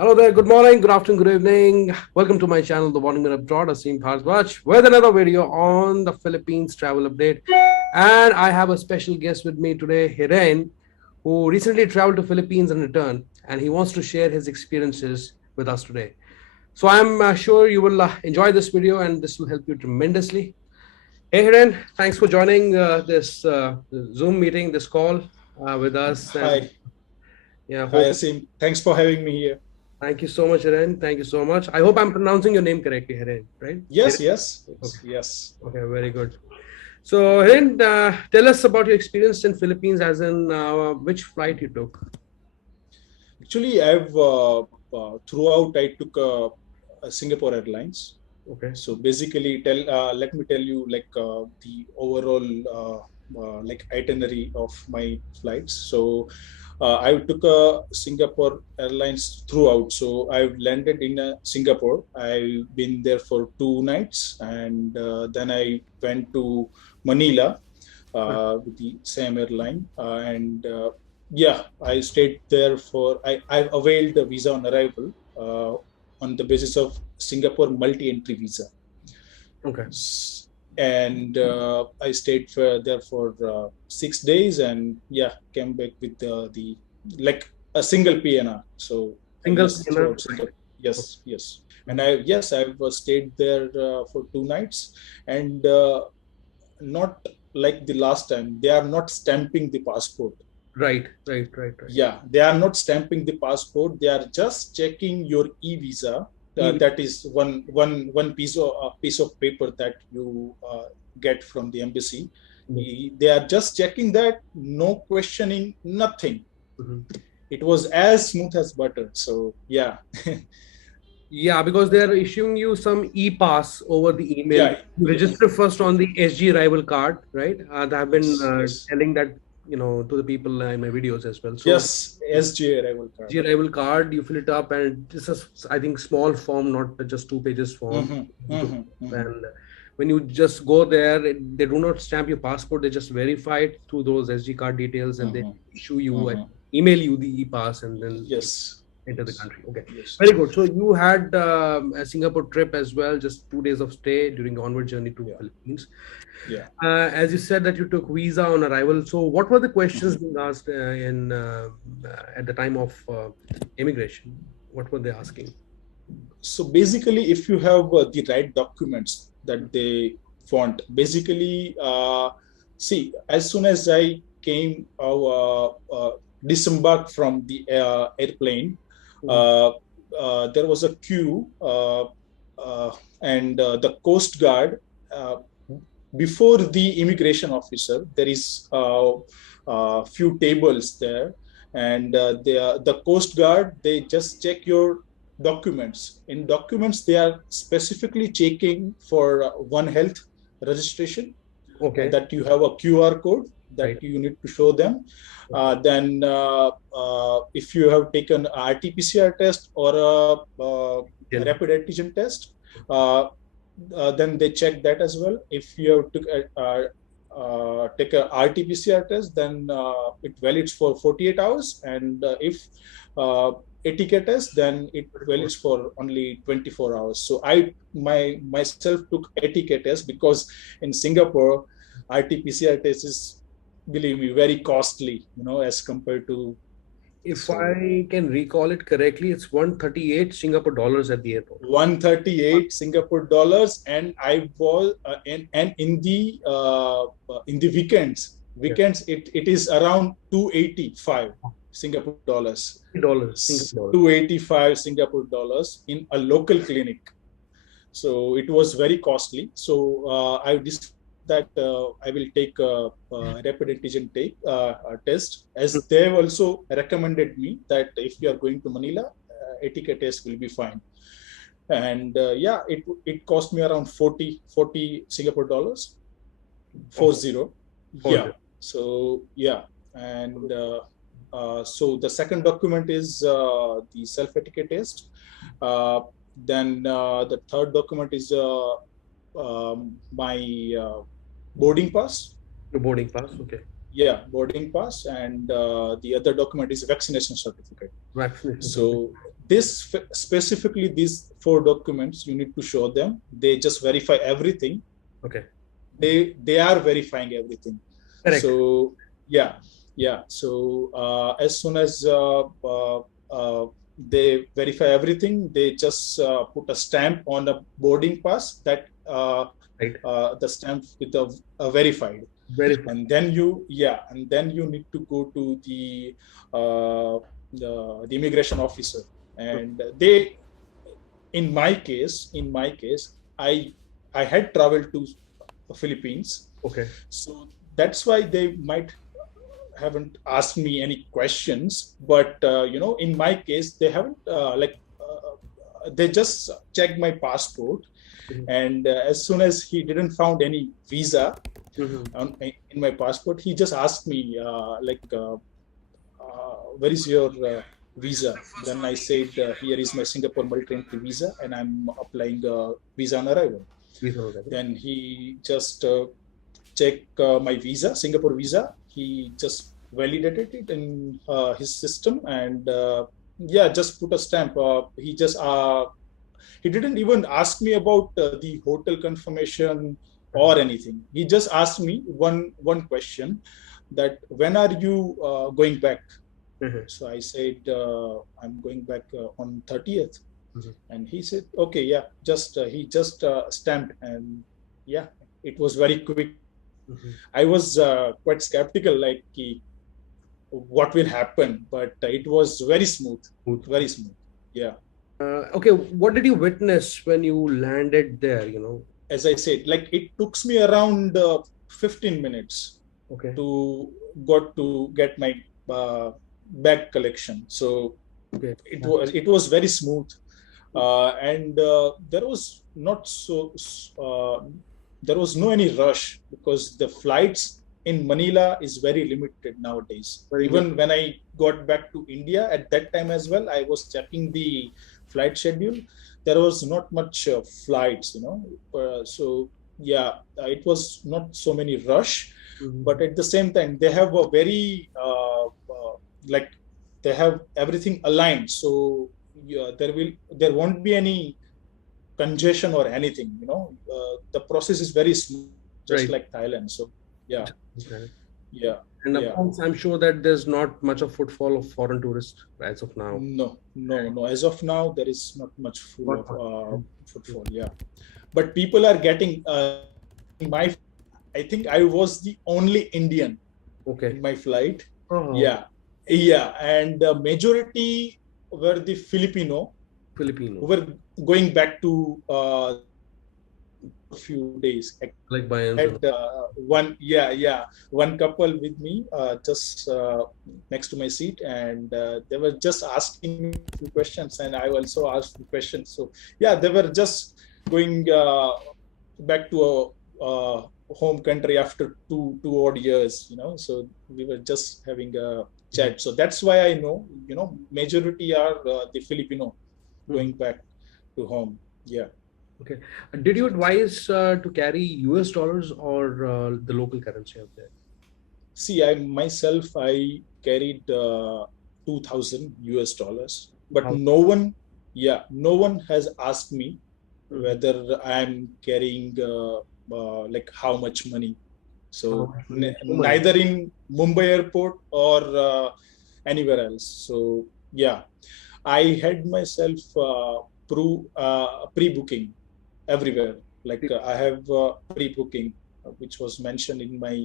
Hello there, good morning, good afternoon, good evening. Welcome to my channel, The Morning Minute Abroad, Asim Bharadwaj, with another video on the Philippines travel update. And I have a special guest with me today, Hiren, who recently traveled to Philippines and returned, and he wants to share his experiences with us today. So I'm sure you will enjoy this video and this will help you tremendously. Hey Hiren, thanks for joining this Zoom meeting, this call with us. And Hi, yeah, hi hope. Asim. Thanks for having me here. Thank you so much, Hiren. Thank you so much. I hope I'm pronouncing your name correctly, Hiren, right? Yes, Hiren? yes, Okay, yes, yes. okay, very good. So, Hiren, tell us about your experience in Philippines, as in which flight you took. Actually, I've throughout I took Singapore Airlines. Okay, So basically, let me tell you the overall like itinerary of my flights. So I took a Singapore Airlines throughout. So I've landed in Singapore. I've been there for 2 nights, and then I went to Manila with the same airline. And yeah, I stayed there I availed the visa on arrival on the basis of Singapore multi-entry visa. okay, And I stayed there for 6 days, and yeah, came back with the like a single PNR. So I single used PNR. throughout Singapore. Yes, yes. And I've stayed there for 2 nights, and not like the last time. They are not stamping the passport. Right, right, right, right. Yeah, they are not stamping the passport. They are just checking your e-visa. EV. That is one piece of paper that you get from the embassy. They are just checking that, no questioning, nothing. Mhm. It was as smooth as butter. So yeah, Yeah, because they are issuing you some e-pass over the email. yeah, You yes, register first on the SG Rival card, right? I've been yes, yes, telling that to the people in my videos as well. So yes. SGA arrival card. SG Rival card, you fill it up, and it's a I think small form, not just 2 pages form. Mm-hmm, mm-hmm, mm-hmm, And when you just go there, they do not stamp your passport. They just verify it through those SG card details, and they mm-hmm, issue you and mm-hmm. email you the e-pass, and then Yes, enter the yes, country. Okay, yes. very good. So you had a Singapore trip as well, just 2 days of stay during the onward journey to Yeah, Philippines. yeah. As you said that you took visa on arrival. So what were the questions Mm-hmm. being asked in at the time of immigration? What were they asking? So basically, if you have the right documents that they want, basically, see, as soon as I came, disembarked from the airplane, Mhm. uh, there was a queue, and the Coast Guard, before the immigration officer, there is a few tables there, and the Coast Guard, they just check your documents. In documents, they are specifically checking for One Health registration, Okay, that you have a QR code that right. you need to show them. Okay. Then, if you have taken RT-PCR test or a Gen. rapid antigen test, uh, then they check that as well. If you have to take a RT-PCR test, then it valids for 48 hours, and if ATK test, then it valids for only 24 hours. So I myself took ATK test because in Singapore, RT-PCR test is, believe me, very costly, as compared to. If So I can recall it correctly, it's 138 Singapore dollars at the airport. 138 Singapore dollars, and I was and in the Yeah, weekends it is around 285 Singapore dollars. $80 Singapore dollars. 285 Singapore dollars in a local clinic. So it was very costly. So I decided that I will take a rapid antigen test, as they have also recommended me that if you are going to Manila, ATK test will be fine. And yeah, it cost me around 40 Singapore dollars, Okay. 40. For Yeah. So yeah, and so the second document is the self etiquette test. Uh, then the third document is my boarding pass. the boarding pass. Okay. Yeah, boarding pass, and the other document is vaccination certificate. Vaccination So certificate. specifically these 4 documents you need to show them. They just verify everything. Okay. They are verifying everything. Correct. So yeah. So as soon as they verify everything, they just put a stamp on a boarding pass that Right. the stamp with a verified. Verify. And then you need to go to the immigration officer, and they, in my case, I had traveled to Philippines, Okay. so that's why they might haven't asked me any questions. But in my case, they haven't they just checked my passport, Mhm. and as soon as he didn't found any visa in my passport, he just asked me where is your visa? Then I said, here is my Singapore multi-entry visa, and I'm applying visa on arrival. Visa already. Then he just check my visa, Singapore visa. He just validated it in his system, and just put a stamp. He didn't even ask me about the hotel confirmation or anything. He just asked me one question, that when are you going back? Mhm. So I said, I'm going back on 30th. Mhm. And he said, okay, yeah, he just stamped, and yeah, it was very quick. Mhm. I was quite skeptical, like what will happen, but it was very smooth, Good. very smooth. Yeah. Okay, what did you witness when you landed there? As I said, like it took me around 15 minutes Okay. to get my uh, bag collection. So Okay. it was very smooth, and there was not so there was no any rush, because the flights in Manila is very limited nowadays. Very good. Even when I got back to India at that time as well, I was checking the flight schedule. There was not much flights, so yeah, it was not so many rush. But Mhm. at the same time, they have a very like they have everything aligned, so yeah, there won't be any congestion or anything. The process is very smooth, just Right. like Thailand. So yeah, Okay. yeah, And of yeah. course, I'm sure that there's not much of footfall of foreign tourists as of now. No. As of now, there is not much full Not of much. footfall. Yeah, but people are getting. In my, I think I was the only Indian Okay. in my flight. Oh, Yeah, yeah, and the majority were the Filipino who Filipino. were going back to a few days. Like I Bayans and had one couple with me, just next to my seat, and they were just asking me a few questions, and I also asked the questions. So yeah, they were just going back to a home country after two odd years. So we were just having a Mhm. chat. So that's why I know, majority are the Filipino Mhm. going back to home. Yeah. Okay. Did you advise to carry US dollars or the local currency out there? See, I carried 2,000 US dollars, but How? no one has asked me Mhm. whether I'm carrying like how much money. How So much money? So money. neither in Mumbai airport or anywhere else. So yeah, I had myself pre-booking everywhere. Like I have pre-booking, which was mentioned in my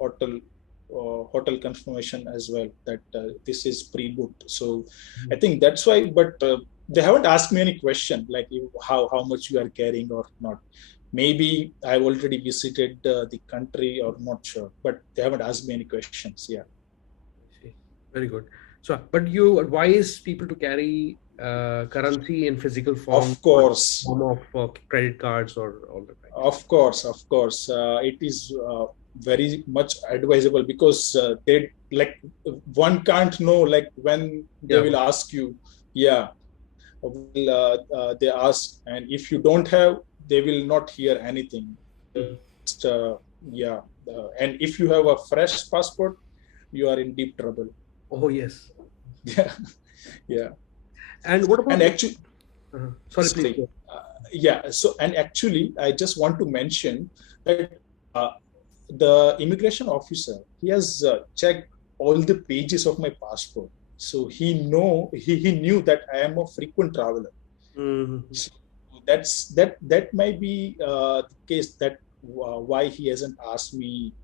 hotel confirmation as well, that this is pre-booked. So I Mhm. think that's why. But they haven't asked me any question like how much you are carrying or not. Maybe I've already visited the country or not sure, but they haven't asked me any questions. Yeah. I see. Very good. So, but you advise people to carry currency in physical form, Of not course, form of credit cards or all that, right? of course. It is very much advisable, because they like one can't know like when they Yeah. will ask you. Yeah, will they ask, and if you don't have, they will not hear anything. Mhm. Just, yeah, and if you have a fresh passport, you are in deep trouble. Oh, yes. Yeah, yeah. And what And about? actually, Sorry, please sorry, go. yeah. So, and actually, I just want to mention that the immigration officer, he has checked all the pages of my passport. So he knew that I am a frequent traveler. Mhm. So that might be the case that why he hasn't asked me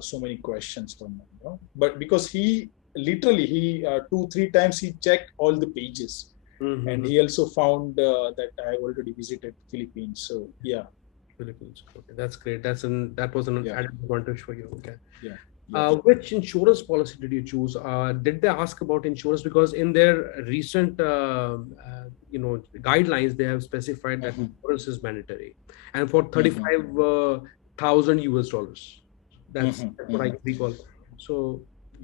so many questions on that, you know? But because he literally he 2 3 times he checked all the pages, and Mhm. he also found that I already visited Philippines. So yeah, Philippines. Okay, that's great. That was an yeah, added advantage for you. Okay. yeah, yeah. Which insurance policy did you choose? Did they ask about insurance? Because in their recent, guidelines, they have specified that Mhm, insurance is mandatory, and for mhm, 35,000 US dollars. mhm, That's what I mhm. can recall. So,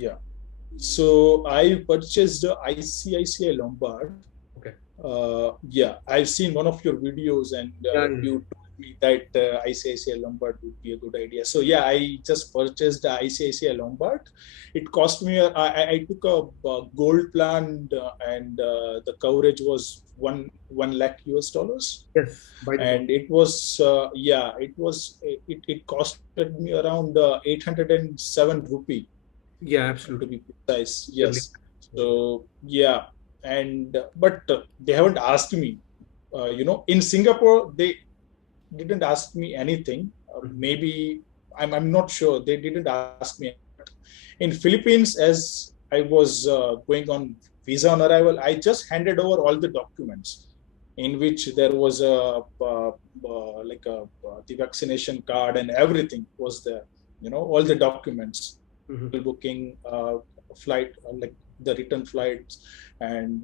Yeah. So I purchased the ICICI Lombard. okay. Yeah, I've seen one of your videos, and Yeah. you told me that ICICI Lombard would be a good idea. So yeah, I just purchased the ICICI Lombard. It cost me. I took a gold plan, and the coverage was one lakh US dollars, Yes. By default. and it was yeah, it costed me around 807 rupee Yeah. to Absolutely. be precise. Yearly. Yes. So yeah, and but they haven't asked me. In Singapore they didn't ask me anything. Mhm. Maybe I'm not sure. They didn't ask me. But in Philippines, as I was going on visa on arrival, I just handed over all the documents, in which there was the vaccination card and everything was there. All the documents, Mhm. booking, flight, like the return flights, and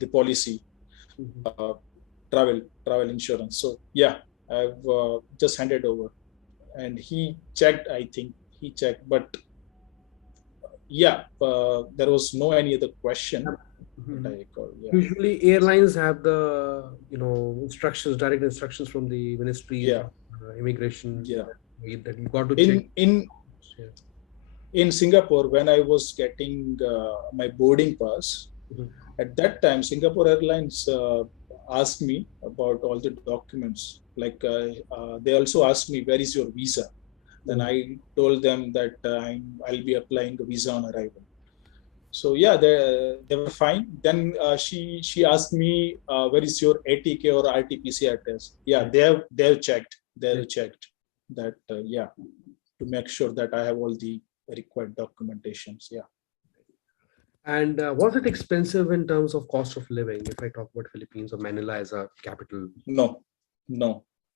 the policy, Mhm. uh, travel insurance. So yeah, I've just handed over, and he checked. I think he checked, but yeah, there was no any other question that Mhm. I recall. Yeah, Usually, airlines have the instructions, direct instructions from the ministries yeah, of immigration yeah. that you got to check. In Yeah. in Singapore, when I was getting my boarding pass, Mhm. at that time, Singapore Airlines asked me about all the documents. Like they also asked me, "Where is your visa?" Then Mhm. I told them that I'll be applying a visa on arrival. So yeah, they were fine. Then she asked me, "Where is your ATK or RT-PCR test?" Yeah, Yeah. they've checked. Yeah. They've checked that. Yeah, to make sure that I have all the required documentations. Yeah. And was it expensive in terms of cost of living? If I talk about Philippines or Manila as a capital, No, no.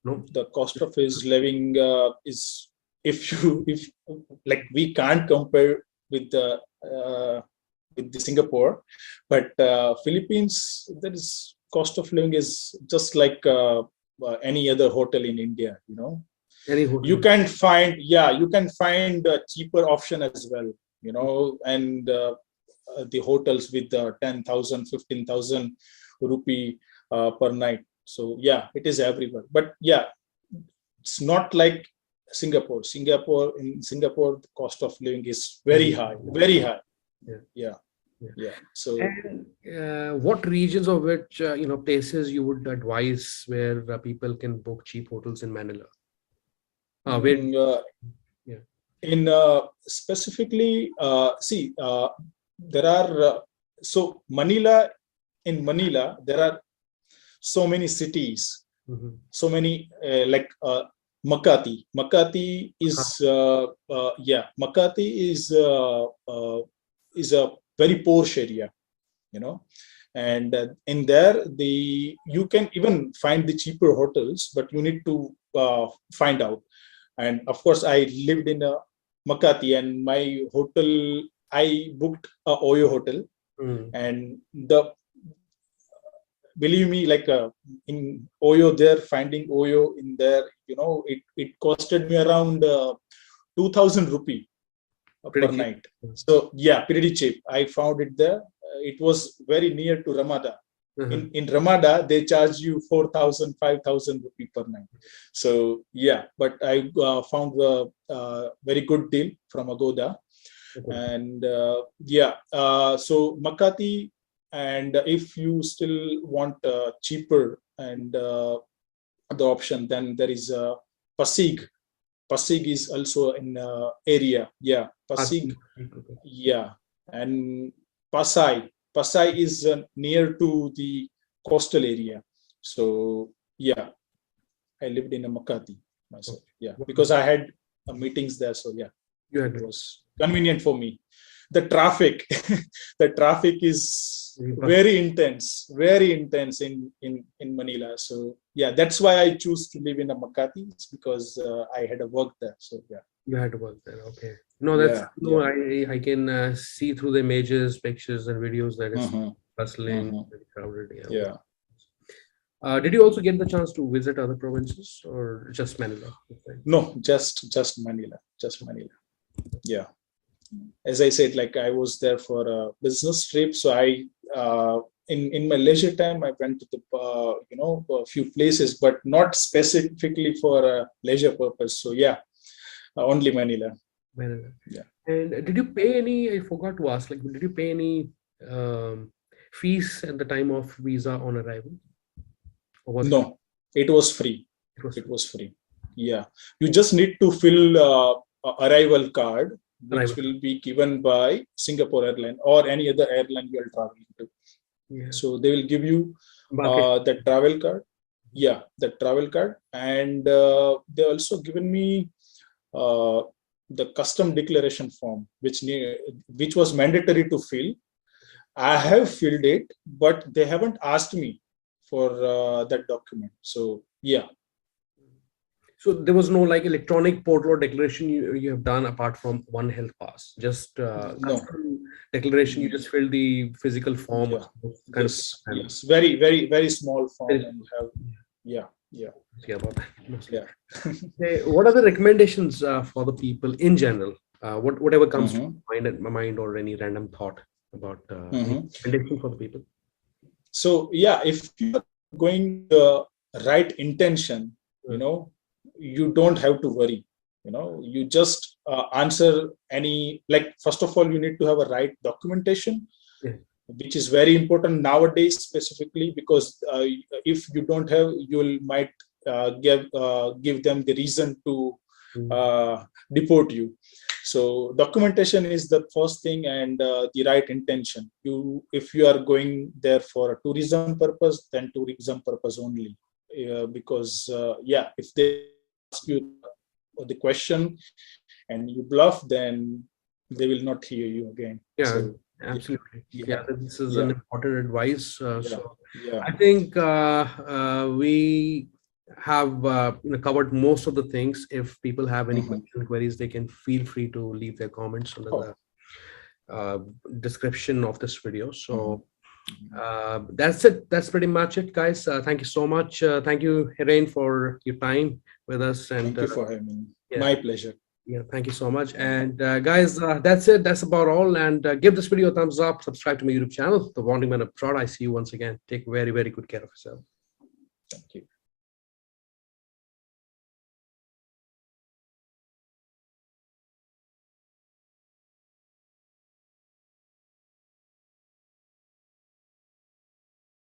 no. The cost of his living is, if like, we can't compare with the uh, with the Singapore, but Philippines, there is cost of living is just like any other hotel in India. Any You hotel? can find, yeah, you can find a cheaper option as well. And the hotels with 10,000, 15,000 rupee per night. So yeah, it is everywhere. But yeah, it's not like Singapore. In Singapore, the cost of living is very Mhm. high, very high. Yeah. Yeah, Yeah. yeah. So And what regions or which places you would advise where people can book cheap hotels in Manila? Where? mm, Yeah. in specifically, see, there are so Manila. In Manila, there are so many cities, Mhm. so many Makati. Makati is Makati is a very poor area, you know, and in there you can even find the cheaper hotels, but you need to find out. And of course, I lived in Makati, and my hotel, I booked a Oyo hotel, Mm. and the believe me, like in Oyo, there finding Oyo in there, it costed me around 2,000 rupee Pretty per cheap. night. So yeah, pretty cheap. I found it there. It was very near to Ramada. Uh-huh. In Ramada, they charge you 4,000, 5,000 rupee per night. So yeah, but I found a very good deal from Agoda. Okay. And yeah, so Makati. and if you still want cheaper and the option, then there is Pasig. Pasig is also in area. Yeah, Pasig. Yeah, and Pasai. Pasai is near to the coastal area. So yeah, I lived in a Makati myself. Yeah, because I had meetings there. So yeah, it was convenient for me. The traffic, the traffic is very intense in Manila. So yeah, that's why I choose to live in a Makati. It's because I had a work there. So yeah. You had to work there. Okay. No, that's no. I can see through the images, pictures, and videos that it's bustling, very crowded. Yeah. Did you also get the chance to visit other provinces or just Manila? No, just Manila. Just Manila. Yeah. As I said, like I was there for a business trip, so I in my leisure time I went to the a few places, but not specifically for a leisure purpose. So yeah, only Manila. Manila. Yeah. And did you pay any? I forgot to ask. Like, did you pay any fees at the time of visa on arrival? No, it was free. It was free. Yeah, you just need to fill arrival card, which will be given by Singapore Airline or any other airline you are traveling to. Yeah. So they will give you the travel card. Yeah, the travel card, and they also given me the custom declaration form, which was mandatory to fill. I have filled it, but they haven't asked me for that document. So yeah. So there was no like electronic portal or declaration you have done apart from One Health Pass. Just custom declaration. You just filled the physical form. Yeah. Yes. Very small form. And have, yeah. Yeah, about that. Yeah. Hey, what are the recommendations for the people in general? Whatever comes to my mind or any random thought about recommendation for the people. So yeah, if you're going the right intention, you don't have to worry. You just answer any, like, first of all, you need to have a right documentation, which is very important nowadays, specifically because if you don't have, you might give them the reason to deport you. So documentation is the first thing, and the right intention. If you are going there for a tourism purpose, then tourism purpose only. Because if they ask you the question and you bluff, then they will not hear you again. Yeah, so, absolutely. Yeah, this is an important advice. I think we have covered most of the things. If people have any queries, they can feel free to leave their comments under the description of this video. So that's it. That's pretty much it, guys. Thank you so much. Thank you, Hiren, for your time with us. And thank you for having me. My pleasure. Yeah, thank you so much. And guys, that's it. That's about all. And give this video a thumbs up. Subscribe to my YouTube channel, The Wandering Man Abroad. I see you once again. Take very, very good care of yourself. Thank you.